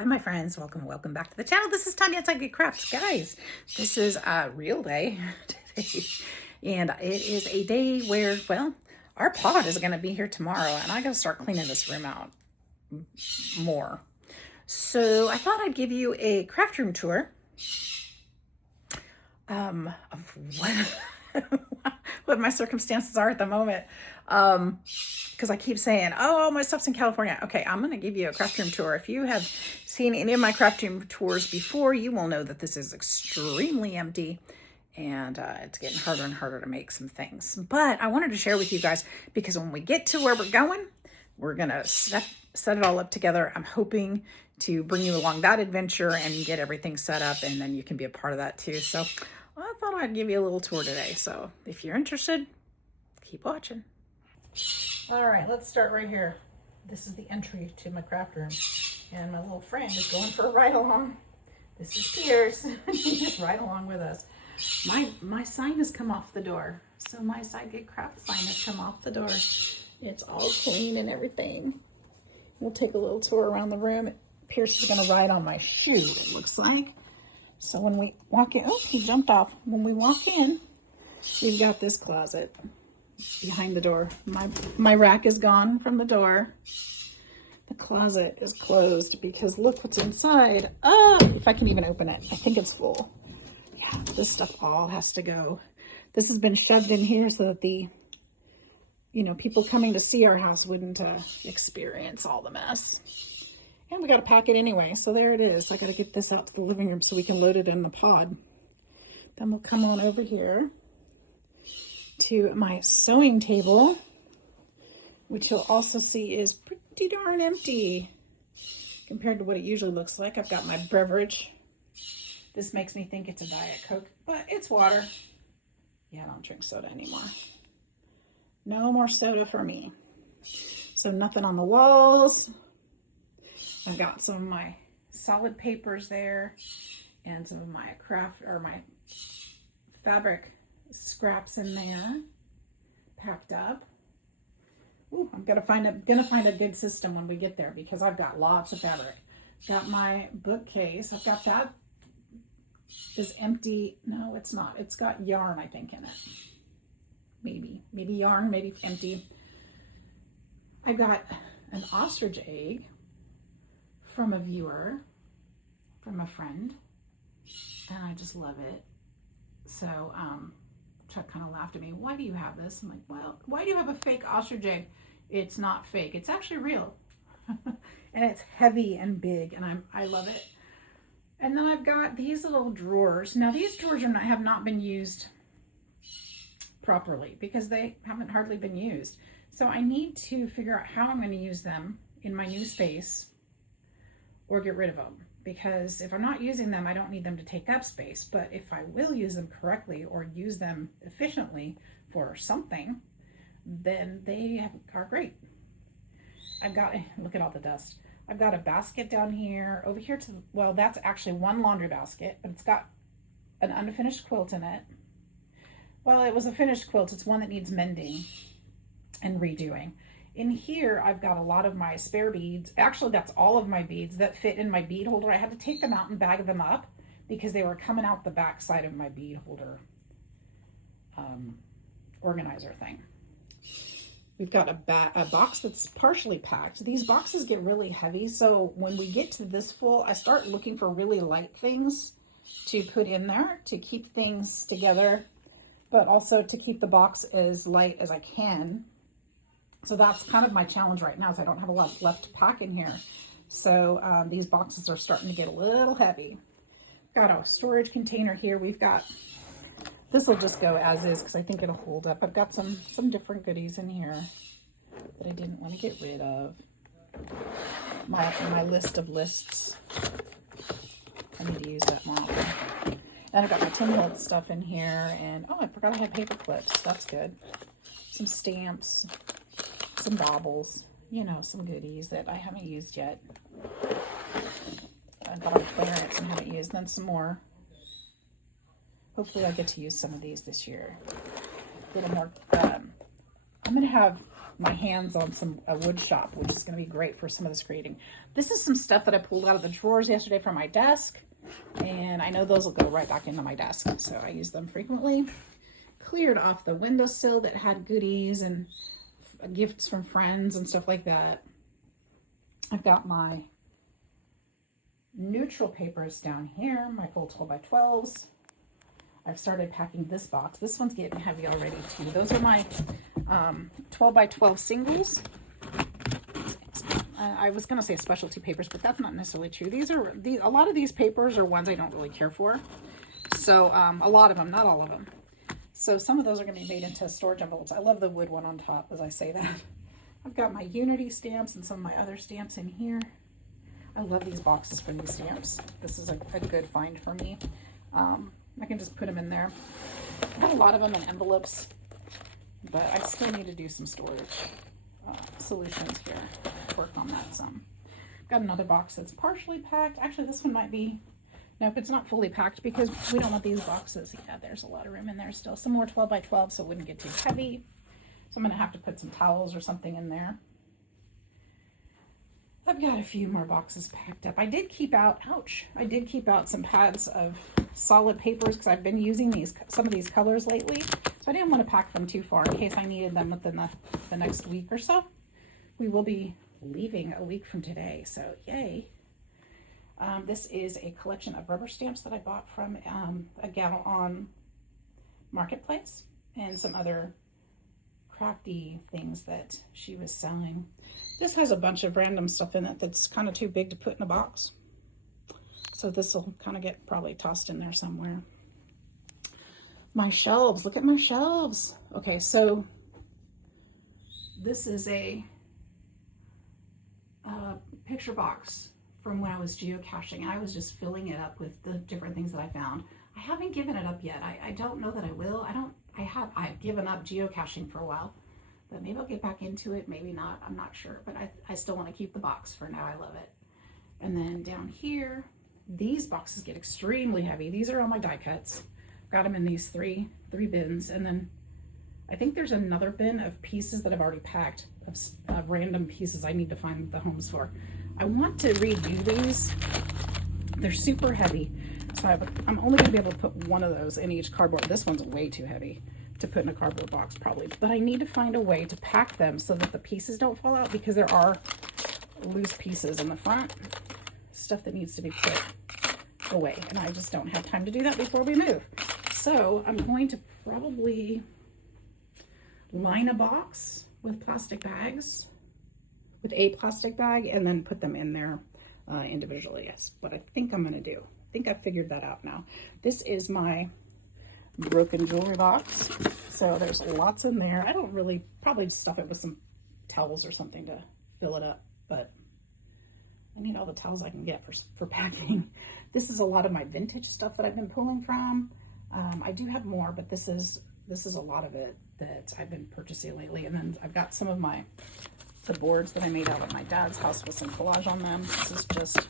Hi, my friends. Welcome back to the channel. This is Tanya Duerksen. Guys, this is a real day today. And it is a day where, well, our pod is going to be here tomorrow. And I got to start cleaning this room out more. So I thought I'd give you a craft room tour of what my circumstances are at the moment. Because I keep saying, oh, my stuff's in California. Okay, I'm going to give you a craft room tour. If you have seen any of my craft room tours before, you will know that this is extremely empty and it's getting harder and harder to make some things. But I wanted to share with you guys because when we get to where we're going, we're going to set it all up together. I'm hoping to bring you along that adventure and get everything set up, and then you can be a part of that too. So I thought I'd give you a little tour today. So if you're interested, keep watching. All right, let's start right here. This is the entry to my craft room, and my little friend is going for a ride along. This is Pierce. He's right along with us. My sign has come off the door. So my Sidegigcrafts sign has come off the door. It's all clean and everything. We'll take a little tour around the room. Pierce is going to ride on my shoe, it looks like. So when we walk in, oh, he jumped off. When we walk in, we've got this closet behind the door. My rack is gone from the door. The closet is closed because look what's inside. If I can even open it. I think it's full. Yeah, this stuff all has to go. This has been shoved in here so that the, people coming to see our house wouldn't experience all the mess. And we got to pack it anyway. So there it is. I got to get this out to the living room so we can load it in the pod. Then we'll come on over here to my sewing table, which you'll also see is pretty darn empty compared to what it usually looks like. I've got my beverage. This makes me think it's a Diet Coke, but it's water. Yeah, I don't drink soda anymore. No more soda for me. So nothing on the walls. I've got some of my solid papers there and some of my craft or my fabric scraps in there, packed up. Ooh, I'm gonna find a good system when we get there because I've got lots of fabric. Got my bookcase. I've got that is empty. No, it's not. It's got yarn, I think, in it. Maybe yarn, maybe empty. I got an ostrich egg from a viewer, from a friend, and I just love it. So, Chuck kind of laughed at me. Why do you have this? I'm like, well, why do you have a fake ostrich egg? It's not fake. It's actually real. And it's heavy and big, and I love it. And then I've got these little drawers. Now, these drawers have not been used properly because they haven't hardly been used. So I need to figure out how I'm going to use them in my new space or get rid of them. Because if I'm not using them, I don't need them to take up space. But if I will use them correctly or use them efficiently for something, then they are great. I've got, look at all the dust. I've got a basket down here. Over here well, that's actually one laundry basket, but it's got an unfinished quilt in it. Well, it was a finished quilt. It's one that needs mending and redoing. In here, I've got a lot of my spare beads. Actually, that's all of my beads that fit in my bead holder. I had to take them out and bag them up because they were coming out the back side of my bead holder organizer thing. We've got a box that's partially packed. These boxes get really heavy, so when we get to this full, I start looking for really light things to put in there to keep things together, but also to keep the box as light as I can. So that's kind of my challenge right now is I don't have a lot left to pack in here. So these boxes are starting to get a little heavy. Got a storage container here. We've got, this will just go as is because I think it'll hold up. I've got some different goodies in here that I didn't want to get rid of. My list of lists. I need to use that more often. And I've got my Tim Holtz stuff in here. And oh, I forgot I had paper clips. That's good. Some stamps. Some baubles, some goodies that I haven't used yet. I bought on clearance and haven't used. Then some more. Hopefully I get to use some of these this year. A little more. I'm going to have my hands on a wood shop, which is going to be great for some of this creating. This is some stuff that I pulled out of the drawers yesterday from my desk, and I know those will go right back into my desk, so I use them frequently. Cleared off the windowsill that had goodies and gifts from friends and stuff like that. I've got my neutral papers down here, my full 12 by 12s. I've started packing this box. This one's getting heavy already too. Those are my 12 by 12 singles. I was going to say specialty papers, but that's not necessarily true. A lot of these papers are ones I don't really care for. So a lot of them, not all of them. So some of those are going to be made into storage envelopes. I love the wood one on top as I say that. I've got my Unity stamps and some of my other stamps in here. I love these boxes for these stamps. This is a good find for me. I can just put them in there. I got a lot of them in envelopes, but I still need to do some storage solutions here. Work on that some. Got another box that's partially packed. Actually, this one might be, nope, it's not fully packed because we don't want these boxes. Yeah, there's a lot of room in there still. Some more 12 by 12 so it wouldn't get too heavy. So I'm going to have to put some towels or something in there. I've got a few more boxes packed up. I did keep out, I did keep out some pads of solid papers because I've been using some of these colors lately. So I didn't want to pack them too far in case I needed them within the next week or so. We will be leaving a week from today, so yay. This is a collection of rubber stamps that I bought from a gal on Marketplace and some other crafty things that she was selling. This has a bunch of random stuff in it that's kind of too big to put in a box. So this will kind of get probably tossed in there somewhere. My shelves, look at my shelves. Okay, so this is a picture box from when I was geocaching. I was just filling it up with the different things that I found. I haven't given it up yet. I don't know that I will. I've given up geocaching for a while, but maybe I'll get back into it. Maybe not. I'm not sure, but I still want to keep the box for now. I love it. And then down here, these boxes get extremely heavy. These are all my die cuts. Got them in these three bins. And then I think there's another bin of pieces that I've already packed of random pieces I need to find the homes for. I want to redo these. They're super heavy. So I'm only going to be able to put one of those in each cardboard. This one's way too heavy to put in a cardboard box probably. But I need to find a way to pack them so that the pieces don't fall out because there are loose pieces in the front. Stuff that needs to be put away. And I just don't have time to do that before we move. So I'm going to probably line a box with plastic bags, with a plastic bag, and then put them in there individually. Yes, what I think I'm going to do. I think I've figured that out now. This is my broken jewelry box. So there's lots in there. I don't really, probably stuff it with some towels or something to fill it up, but I need all the towels I can get for packing. This is a lot of my vintage stuff that I've been pulling from. I do have more, but this is a lot of it that I've been purchasing lately. And then I've got some of the boards that I made out at my dad's house with some collage on them. This is just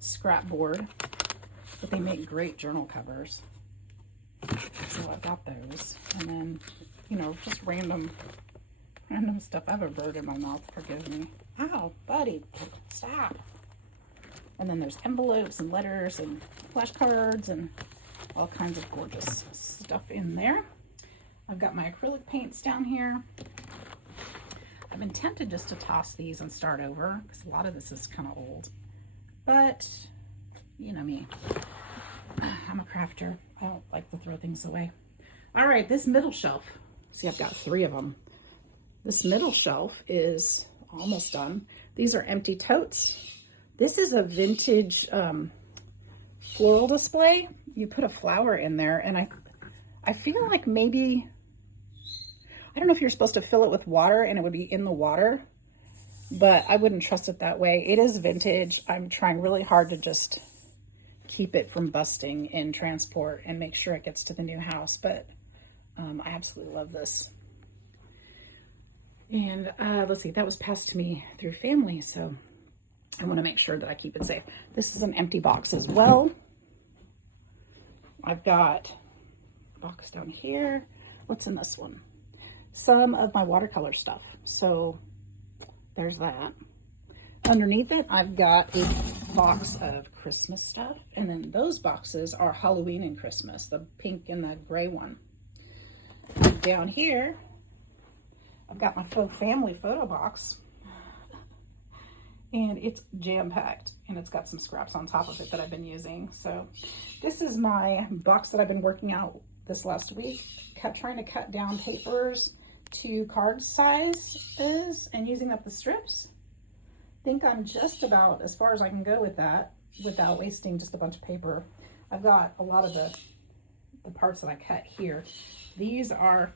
scrap board, but they make great journal covers. So I've got those. And then, you know, just random stuff. I have a bird in my mouth, forgive me. Ow, buddy, stop. And then there's envelopes and letters and flashcards and all kinds of gorgeous stuff in there. I've got my acrylic paints down here. I've been tempted just to toss these and start over because a lot of this is kind of old. But, you know me, I'm a crafter. I don't like to throw things away. All right, this middle shelf. See, I've got 3 of them. This middle shelf is almost done. These are empty totes. This is a vintage floral display. You put a flower in there, and I feel like maybe, I don't know if you're supposed to fill it with water and it would be in the water, but I wouldn't trust it that way. It is vintage. I'm trying really hard to just keep it from busting in transport and make sure it gets to the new house, but I absolutely love this. And let's see, that was passed to me through family, so I want to make sure that I keep it safe. This is an empty box as well. I've got a box down here. What's in this one? some of my watercolor stuff. So there's that. Underneath it, I've got a box of Christmas stuff. And then those boxes are Halloween and Christmas, the pink and the gray one. Down here, I've got my faux family photo box. And it's jam-packed, and it's got some scraps on top of it that I've been using. So this is my box that I've been working out this last week, trying to cut down papers to card sizes and using up the strips. I think I'm just about as far as I can go with that without wasting just a bunch of paper. I've got a lot of the parts that I cut here. These are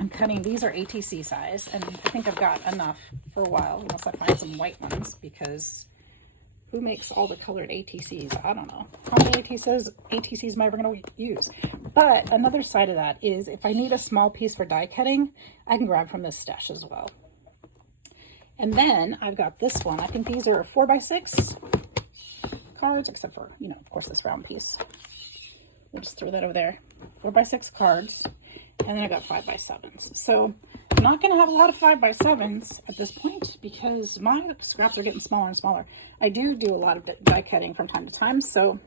ATC size, and I think I've got enough for a while, unless I find some white ones, because who makes all the colored ATCs? I don't know. How many ATCs am I ever going to use? But another side of that is if I need a small piece for die cutting, I can grab from this stash as well. And then I've got this one. I think these are 4x6 cards, except for, you know, of course, this round piece. We'll just throw that over there. 4x6 cards. And then I got 5x7s. So I'm not going to have a lot of 5x7s at this point because my scraps are getting smaller and smaller. I do a lot of die cutting from time to time, so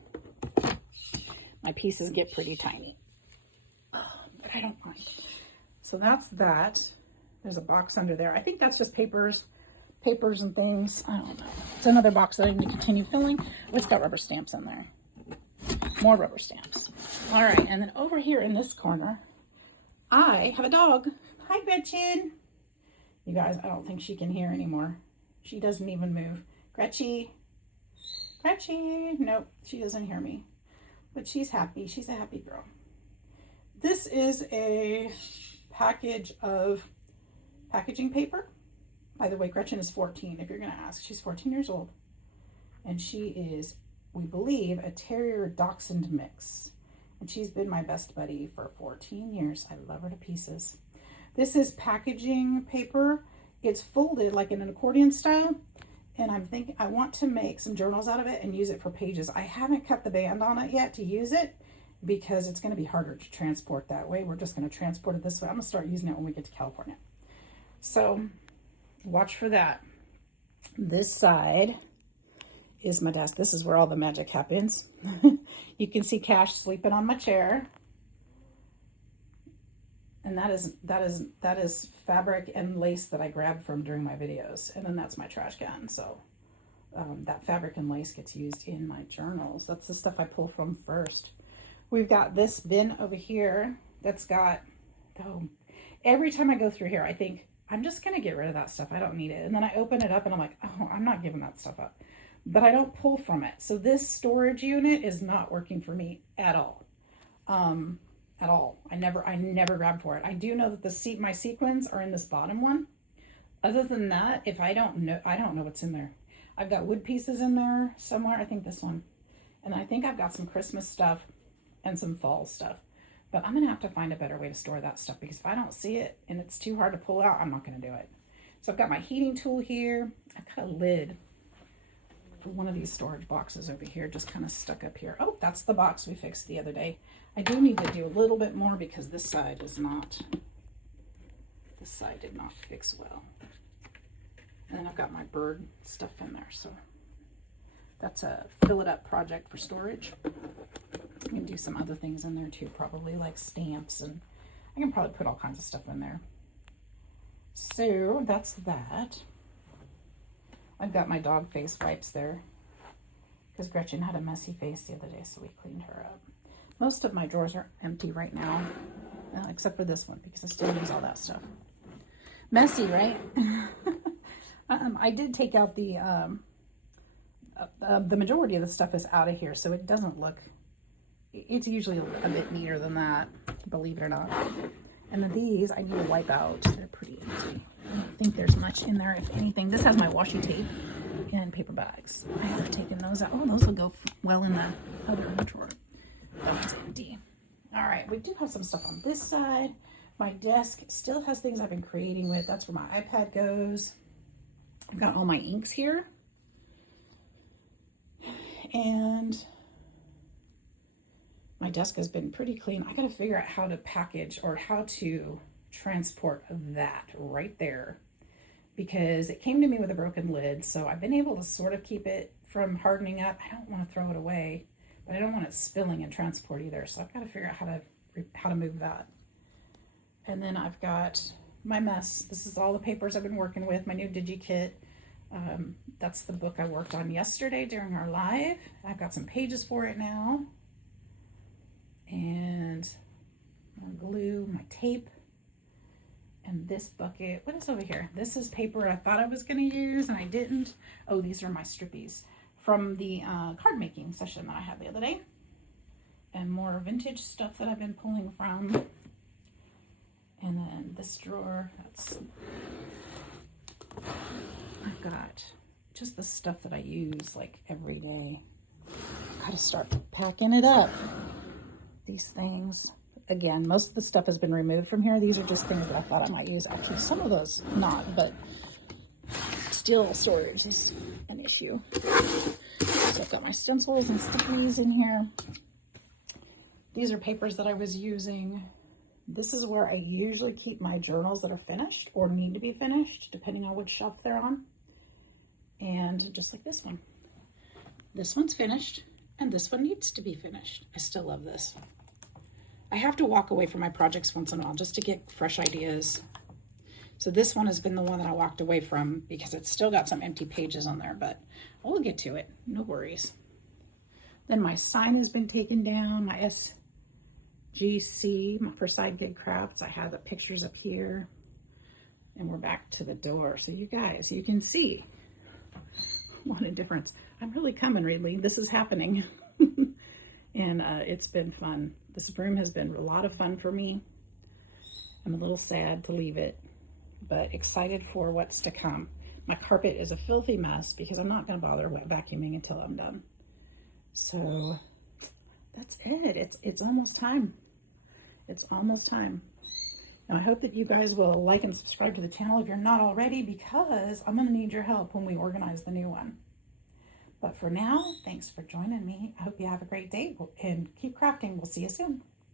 my pieces get pretty tiny. But I don't mind. So that's that. There's a box under there. I think that's just papers and things. I don't know. It's another box that I need to continue filling. Oh, it's got rubber stamps in there. More rubber stamps. All right, and then over here in this corner, I have a dog. Hi, Gretchen. You guys, I don't think she can hear anymore. She doesn't even move. Gretchy. Nope, she doesn't hear me. But she's happy. She's a happy girl. This is a package of packaging paper. By the way, Gretchen is 14, if you're going to ask. She's 14 years old. And she is, we believe, a Terrier Dachshund mix. And she's been my best buddy for 14 years. I love her to pieces. This is packaging paper. It's folded like in an accordion style. And I'm thinking I want to make some journals out of it and use it for pages. I haven't cut the band on it yet to use it because it's going to be harder to transport that way. We're just going to transport it this way. I'm going to start using it when we get to California. So watch for that. This side is my desk. This is where all the magic happens. You can see Cash sleeping on my chair. And that is fabric and lace that I grabbed from during my videos. And then that's my trash can. So that fabric and lace gets used in my journals. That's the stuff I pull from first. We've got this bin over here that's got, every time I go through here, I think, I'm just going to get rid of that stuff. I don't need it. And then I open it up and I'm like, oh, I'm not giving that stuff up. But I don't pull from it. So this storage unit is not working for me at all. At all. I never grab for it. I do know that my sequins are in this bottom one. Other than that, if I don't know what's in there. I've got wood pieces in there somewhere. I think this one. And I think I've got some Christmas stuff and some fall stuff. But I'm going to have to find a better way to store that stuff because if I don't see it and it's too hard to pull out, I'm not going to do it. So I've got my heating tool here. I've got a lid for one of these storage boxes over here, just kind of stuck up here. Oh, that's the box we fixed the other day. I do need to do a little bit more because this side did not fix well. And then I've got my bird stuff in there, so that's a fill it up project for storage. I can do some other things in there too, probably like stamps, and I can probably put all kinds of stuff in there. So that's that. I've got my dog face wipes there because Gretchen had a messy face the other day, so we cleaned her up. Most of my drawers are empty right now, except for this one because I still use all that stuff. Messy, right? I did take out the majority of the stuff is out of here, so it doesn't look, it's usually a bit neater than that, believe it or not. And then these I need to wipe out. They're pretty empty. I don't think there's much in there, if anything. This has my washi tape and paper bags. I haven't taken those out. Oh, those will go well in the other drawer. Oh, it's empty. All right, we do have some stuff on this side. My desk still has things I've been creating with. That's where my iPad goes. I've got all my inks here. And my desk has been pretty clean. I got to figure out how to package or how to transport that right there, because it came to me with a broken lid. So I've been able to sort of keep it from hardening up. I don't want to throw it away, but I don't want it spilling in transport either. So I've got to figure out how to move that. And then I've got my mess. This is all the papers I've been working with, my new DigiKit. That's the book I worked on yesterday during our live. I've got some pages for it now. And more glue, my tape, and this bucket. What is over here? This is paper I thought I was going to use and I didn't. Oh, these are my strippies from the card making session that I had the other day. And more vintage stuff that I've been pulling from. And then this drawer, I've got just the stuff that I use like every day. Gotta start packing it up. These things. Again, most of the stuff has been removed from here. These are just things that I thought I might use. Actually, some of those not, but still storage is an issue. So I've got my stencils and stickies in here. These are papers that I was using. This is where I usually keep my journals that are finished or need to be finished, depending on which shelf they're on. And just like this one. This one's finished, and this one needs to be finished. I still love this. I have to walk away from my projects once in a while just to get fresh ideas. So this one has been the one that I walked away from because it's still got some empty pages on there, but we'll get to it. No worries. Then my sign has been taken down, my SGC for Sidegigcrafts. I have the pictures up here, and we're back to the door. So you guys, you can see what a difference. I'm really coming, Ridley. This is happening. And it's been fun. This room has been a lot of fun for me. I'm a little sad to leave it, but excited for what's to come. My carpet is a filthy mess because I'm not going to bother vacuuming until I'm done. So that's it. It's almost time. It's almost time. And I hope that you guys will like and subscribe to the channel if you're not already, because I'm going to need your help when we organize the new one. But for now, thanks for joining me. I hope you have a great day and keep crafting. We'll see you soon.